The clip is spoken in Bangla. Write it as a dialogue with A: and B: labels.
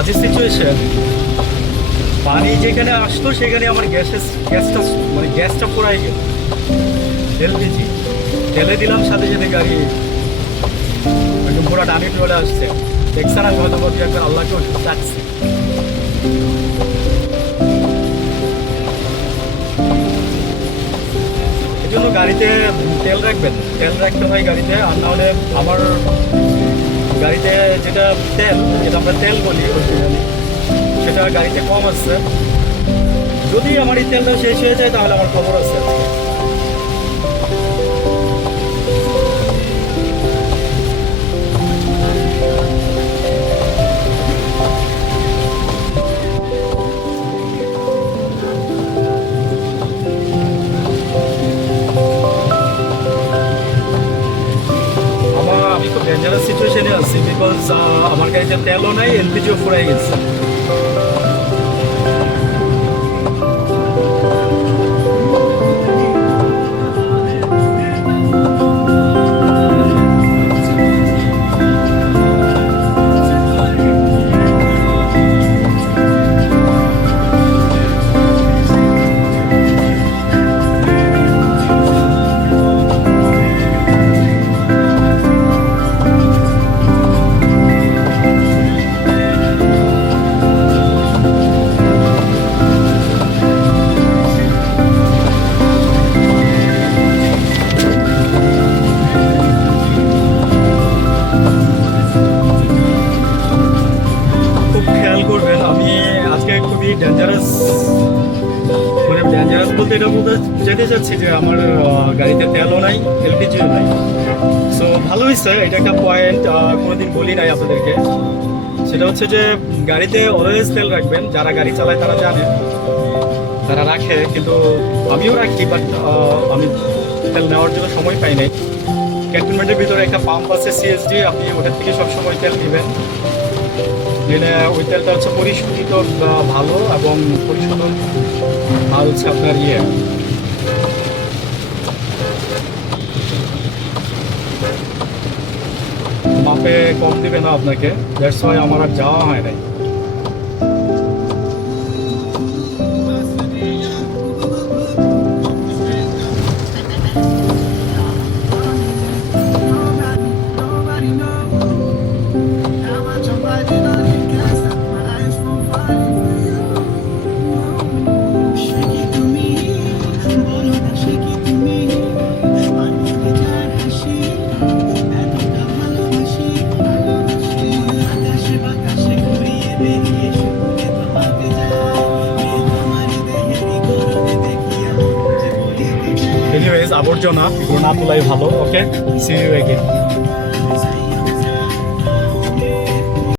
A: আজের সিচুয়েশন পানি যেখানে আসতো, সেখানে আমার গ্যাসের গ্যাসটা মানে গ্যাসটা পুরাই গেল। এলপিজি ঢেলে দিলাম, সাথে সাথে গাড়ি একদম পুরো ডানি চলে আসছে। দেখছেন আমি হয়তো বলছি একবার আল্লাহকে চাচ্ছি। এই জন্য গাড়িতে তেল রাখবেন। তেল রাখতে হয় গাড়িতে, আর না হলে আমার গাড়িতে যেটা তেল, যেটা আমরা তেল বলি সেটা গাড়িতে কম আসছে। যদি আমার এই তেলটা শেষ হয়ে যায়, তাহলে আমার খবর আছে। ডেঞ্জারাস সিচুয়েশনে আছি বিকজ আমার গাড়িতে তেলও নাই এলপিজিও ফুরাই গেছে। বলতে এটা বলতে যেতে চাচ্ছি যে আমার গাড়িতে তেলও নাই এলপিজিও নাই। সো ভালো হয়েছে এটা একটা পয়েন্ট কোনোদিন বলি নাই আপনাদেরকে। সেটা হচ্ছে যে, গাড়িতে অলওয়েজ তেল রাখবেন, যারা গাড়ি চালায় তারা জানে, তারা রাখে, কিন্তু আমিও রাখি বাট আমি তেল নেওয়ার জন্য সময় পাই নাই। ক্যান্টনমেন্টের ভিতরে একটা পাম্প আছে সিএসডি আপনি ওটার থেকে সবসময় তেল নেবেন। নিলে ওই তেলটা হচ্ছে পরিশোধিত ভালো এবং পরিশোধন আর হচ্ছে আপনার ইয়ে। মাপে কম দেবে না আপনাকে দ্যাটস ওয়াই আমার আর যাওয়া হয় নাই। আবর্জনা এগুলো না তোলাই ভালো ওকে সি ইউ